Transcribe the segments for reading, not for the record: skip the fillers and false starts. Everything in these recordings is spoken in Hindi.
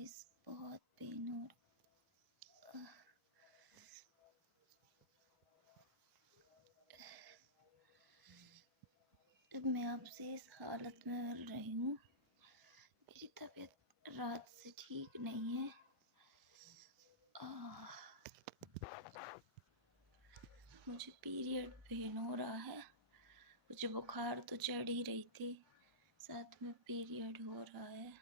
गाइस, बहुत पेन हो रहा। अब मैं आपसे इस हालत में मिल रही हूँ। मेरी तबीयत रात से ठीक नहीं है। मुझे पीरियड पेन हो रहा है। मुझे बुखार तो चढ़ ही रही थी, साथ में पीरियड हो रहा है।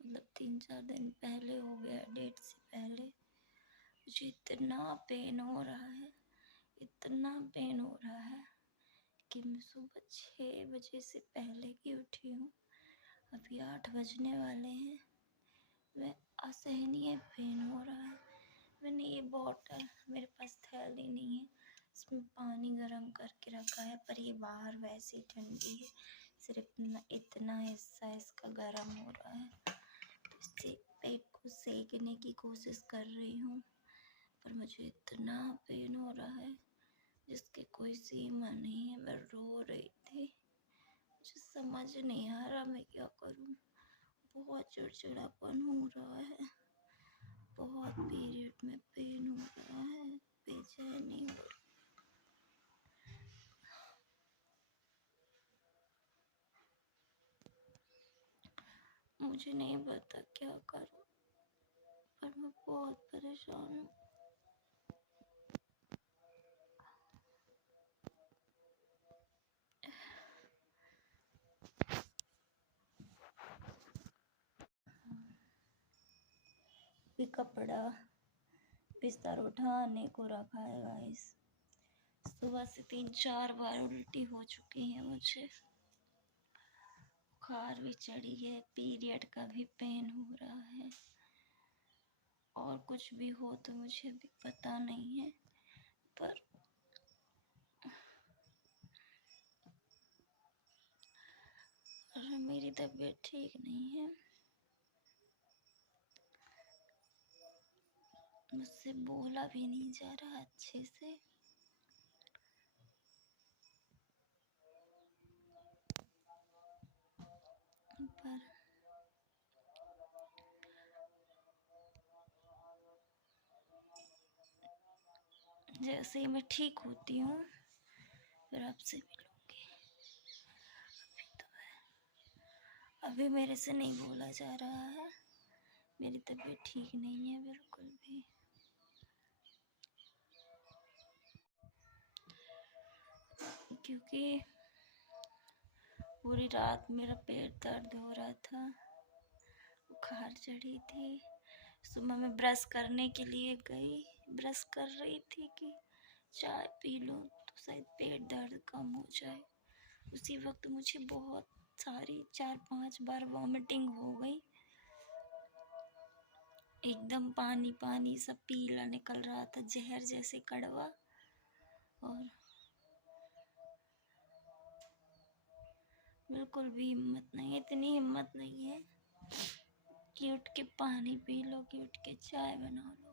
मतलब 3-4 दिन पहले हो गया, डेट से पहले। मुझे इतना पेन हो रहा है, इतना पेन हो रहा है कि मैं सुबह 6 बजे से पहले की उठी हूँ। अभी 8 बजने वाले हैं। मैं असहनीय पेन हो रहा है। मैंने ये बॉटल, मेरे पास थैली नहीं है, इसमें पानी गर्म करके रखा है, पर ये बाहर वैसे ही ठंडी है। सिर्फ इतना हिस्सा इसका गर्म हो रहा है, तो इससे पेट को सेकने की कोशिश कर रही हूँ। पर मुझे इतना पेन हो रहा है जिसकी कोई सीमा नहीं है। मैं रो रही थी। मुझे समझ नहीं आ रहा मैं क्या करूँ। बहुत चिड़चिड़ापन हो रहा है, बहुत पीरियड में पेन हो रहा है, बेचैनी हो रही। मुझे नहीं पता क्या करूँ, पर मैं बहुत परेशान हूँ। भी कपड़ा बिस्तर उठाने को रखा है गाइस। सुबह से 3-4 बार उल्टी हो चुकी है मुझे, बुखार भी चढ़ी है, पीरियड का भी पेन हो रहा है, और कुछ भी हो तो मुझे अभी पता नहीं है। पर मेरी तबीयत ठीक नहीं है। मुझसे बोला भी नहीं जा रहा अच्छे से। पर जैसे ही मैं ठीक होती हूँ फिर आपसे मिलूंगी। अभी मेरे से नहीं बोला जा रहा है। मेरी तबीयत ठीक नहीं है बिल्कुल भी। क्योंकि पूरी रात मेरा पेट दर्द हो रहा था, बुखार चढ़ी थी। सुबह मैं ब्रश करने के लिए गई, ब्रश कर रही थी कि चाय पी लूँ तो शायद पेट दर्द कम हो जाए। उसी वक्त मुझे बहुत सारी 4-5 बार वॉमिटिंग हो गई। एकदम पानी पानी सब पीला निकल रहा था, जहर जैसे कड़वा। और बिल्कुल भी हिम्मत नहीं, इतनी हिम्मत नहीं है कि उठ के पानी पी लो, कि उठ के चाय बना लो।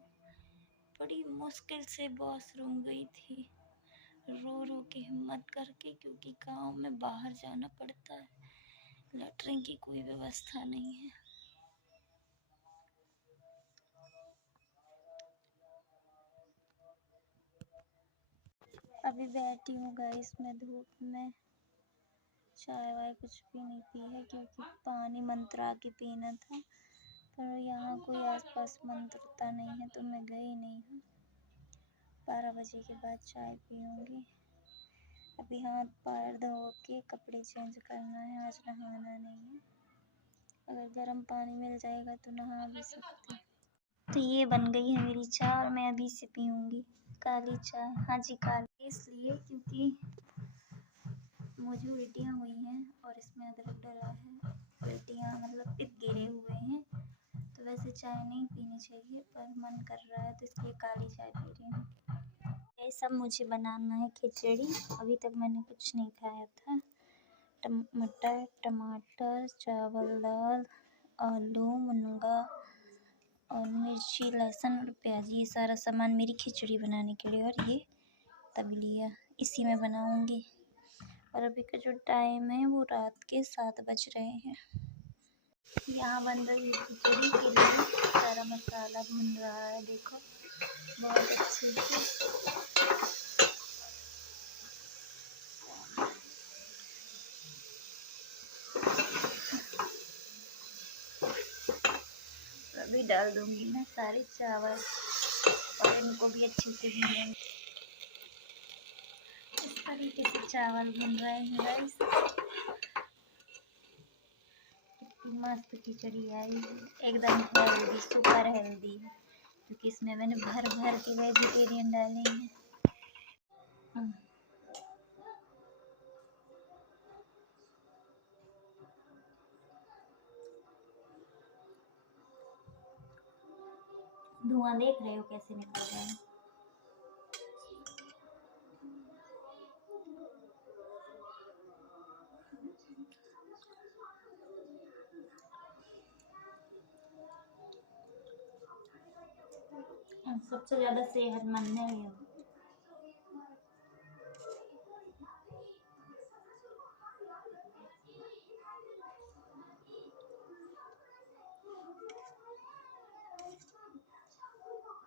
बड़ी मुश्किल से वॉशरूम गई थी, रो रो के हिम्मत करके, क्योंकि गांव में बाहर जाना पड़ता है, लैट्रिन की कोई व्यवस्था नहीं है। अभी बैठी हूँ गाइस मैं धूप में, चाय वाय कुछ भी नहीं पी है, क्योंकि पानी मंत्रा के पीना था। पर यहाँ कोई आसपास मंत्रता नहीं है तो मैं गई नहीं हूँ। 12 बजे के बाद चाय पीऊँगी। अभी हाथ पैर धो के कपड़े चेंज करना है, आज नहाना नहीं है। अगर गर्म पानी मिल जाएगा तो नहा भी सकते। तो ये बन गई है मेरी चाय और मैं अभी से पीऊँगी काली चाय। हाँ जी काली, इसलिए क्योंकि मुझे उल्टियाँ हुई हैं और इसमें अदरक डला है। उल्टियाँ मतलब पित्त गिरे हुए हैं, तो वैसे चाय नहीं पीनी चाहिए, पर मन कर रहा है तो इसलिए काली चाय पी रही हूँ। ये सब मुझे बनाना है खिचड़ी। अभी तक मैंने कुछ नहीं खाया था। मटर, टमाटर, चावल, दाल, आलू, मुनगा और मिर्ची, लहसुन और प्याज, ये सारा सामान मेरी खिचड़ी बनाने के लिए। और ये तबलिया, इसी में बनाऊंगी। और अभी का जो टाइम है वो रात के 7 बज रहे हैं। यहाँ बन रही है खिचड़ी के लिए सारा मसाला भून रहा है, देखो बहुत अच्छे से। अभी डाल दूंगी मैं सारे चावल और इनको भी अच्छे से भूनेंगे। इस तरीके से चावल भून रहे हैं गाइस। कितनी मस्त खिचड़ी आई है, एकदम हेल्दी, सुपर हेल्दी है, क्योंकि इसमें मैंने भर भर के वेजिटेरियन डाले हैं। धुआं देख रहे हो कैसे निकल रहा है। सबसे ज्यादा सेहतमंद है ये।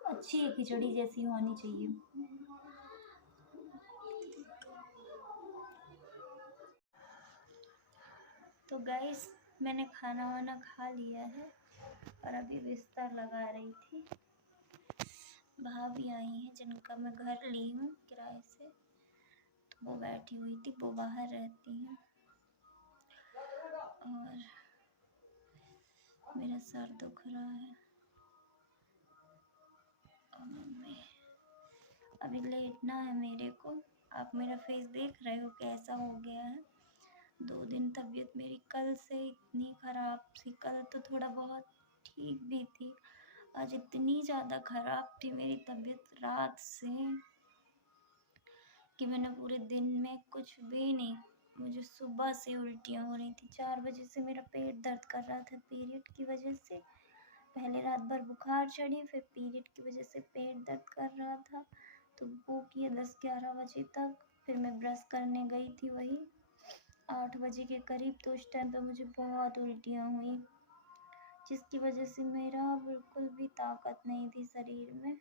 अच्छी है खिचड़ी, जैसी होनी चाहिए। तो गाइस मैंने खाना वाना खा लिया है और अभी बिस्तर लगा रही थी। भाभी आई हैं जिनका मैं घर ली हूँ किराए से, तो वो बैठी हुई थी, वो बाहर रहती हैं। और मेरा सर दुख रहा है और मैं अभी लेटना है मेरे को। आप मेरा फेस देख रहे हो कैसा हो गया है। 2 दिन तबीयत मेरी कल से इतनी ख़राब थी, कल तो थोड़ा बहुत ठीक भी थी, आज इतनी ज़्यादा ख़राब थी मेरी तबीयत रात से कि मैंने पूरे दिन में कुछ भी नहीं, मुझे सुबह से उल्टियाँ हो रही थी। 4 बजे से मेरा पेट दर्द कर रहा था पीरियड की वजह से। पहले रात भर बुखार चढ़ी, फिर पीरियड की वजह से पेट दर्द कर रहा था, तो वो किया 10-11 बजे तक। फिर मैं ब्रश करने गई थी वही 8 बजे के करीब, तो उस टाइम पे मुझे बहुत उल्टियाँ हुई, जिसकी वजह से मेरा बिल्कुल भी ताकत नहीं थी शरीर में।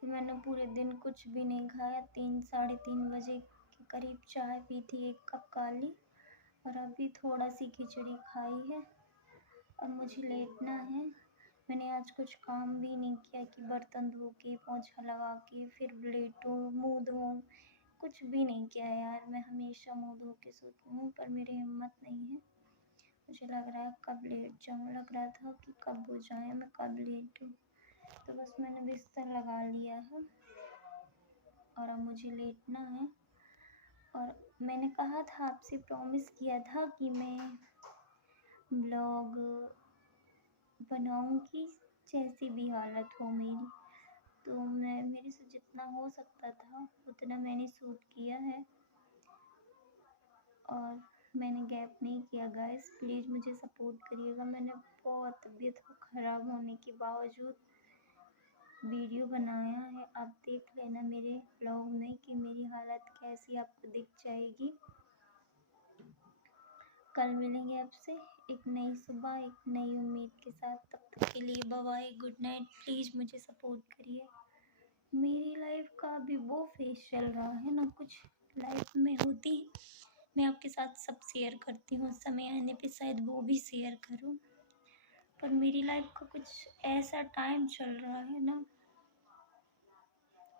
फिर मैंने पूरे दिन कुछ भी नहीं खाया। 3-3:30 बजे के करीब चाय पी थी 1 कप काली, और अभी थोड़ा सी खिचड़ी खाई है और मुझे लेटना है। मैंने आज कुछ काम भी नहीं किया कि बर्तन धो के, पोंछा लगा के फिर लेटूँ, मुँह धोऊँ, कुछ भी नहीं किया यार। मैं हमेशा मुँह धो के सोती हूँ, पर मेरी हिम्मत नहीं है। मुझे लग रहा है कब लेट जाऊँ, लग रहा था कि कब हो जाए, मैं कब लेटूँ। तो बस मैंने बिस्तर लगा लिया है और अब मुझे लेटना है। और मैंने कहा था आपसे, प्रॉमिस किया था कि मैं ब्लॉग बनाऊँगी जैसी भी हालत हो मेरी। तो मैं मेरे से जितना हो सकता था उतना मैंने शूट किया है और मैंने गैप नहीं किया। गाइस प्लीज़ मुझे सपोर्ट करिएगा। मैंने बहुत तबीयत ख़राब होने के बावजूद वीडियो बनाया है, आप देख लेना मेरे ब्लॉग में कि मेरी हालत कैसी आपको दिख जाएगी। कल मिलेंगे आपसे एक नई सुबह, एक नई उम्मीद के साथ। तब तक के लिए bye bye, good night. Please मुझे सपोर्ट करिए। मेरी लाइफ का भी वो फेस चल रहा है ना, कुछ लाइफ में होती मैं आपके साथ सब शेयर करती हूँ, समय आने पे शायद वो भी शेयर करूँ, पर मेरी लाइफ का कुछ ऐसा टाइम चल रहा है ना,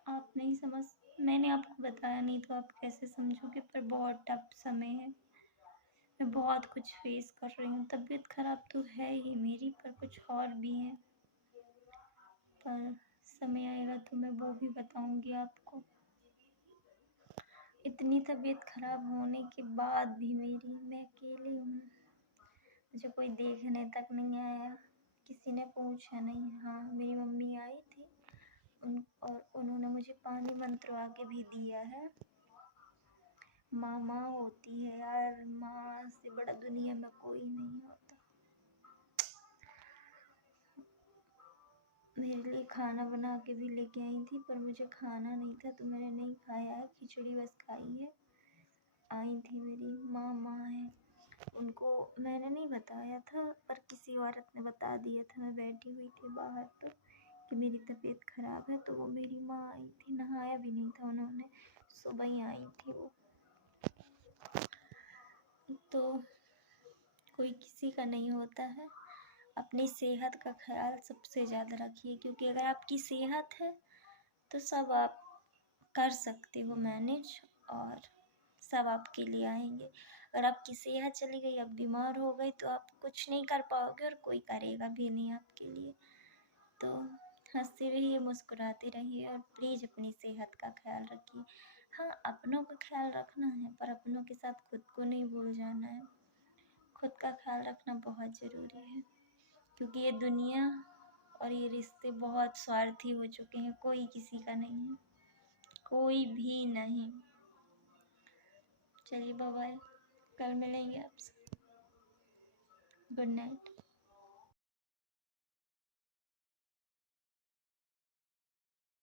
आप नहीं समझ, मैंने आपको बताया नहीं तो आप कैसे समझोगे, पर बहुत टफ समय है। मैं बहुत कुछ फेस कर रही हूँ। तबीयत ख़राब तो है ही मेरी, पर कुछ और भी है, पर समय आएगा तो मैं वो भी बताऊँगी आपको। इतनी तबीयत ख़राब होने के बाद भी मैं अकेली हूँ, मुझे कोई देखने तक नहीं आया, किसी ने पूछा नहीं। हाँ मेरी मम्मी आई थी और उन्होंने मुझे पानी मंत्रवा के भी दिया है। माँ माँ होती है यार, माँ से बड़ा दुनिया में कोई नहीं होता। मेरे लिए खाना बना के भी लेके आई थी, पर मुझे खाना नहीं था तो मैंने नहीं खाया है, खिचड़ी बस खाई है। आई थी मेरी माँ, माँ है। उनको मैंने नहीं बताया था, पर किसी औरत ने बता दिया था। मैं बैठी हुई थी बाहर तो कि मेरी तबीयत ख़राब है, तो वो मेरी माँ आई थी, नहाया भी नहीं था उन्होंने, सुबह ही आई थी वो। तो कोई किसी का नहीं होता है, अपनी सेहत का ख्याल सबसे ज़्यादा रखिए, क्योंकि अगर आपकी सेहत है तो सब आप कर सकते हो मैनेज, और सब आपके लिए आएंगे। अगर आपकी सेहत चली गई, आप बीमार हो गए, तो आप कुछ नहीं कर पाओगे और कोई करेगा भी नहीं आपके लिए। तो हंसते रहिए, मुस्कुराते रहिए, और प्लीज़ अपनी सेहत का ख्याल रखिए। हाँ, अपनों का ख्याल रखना है, पर अपनों के साथ खुद को नहीं भूल जाना है। खुद का ख्याल रखना बहुत ज़रूरी है, क्योंकि ये दुनिया और ये रिश्ते बहुत स्वार्थी हो चुके हैं, कोई किसी का नहीं है, कोई भी नहीं। चलिए बाय बाय, कल मिलेंगे आपसे। Good night.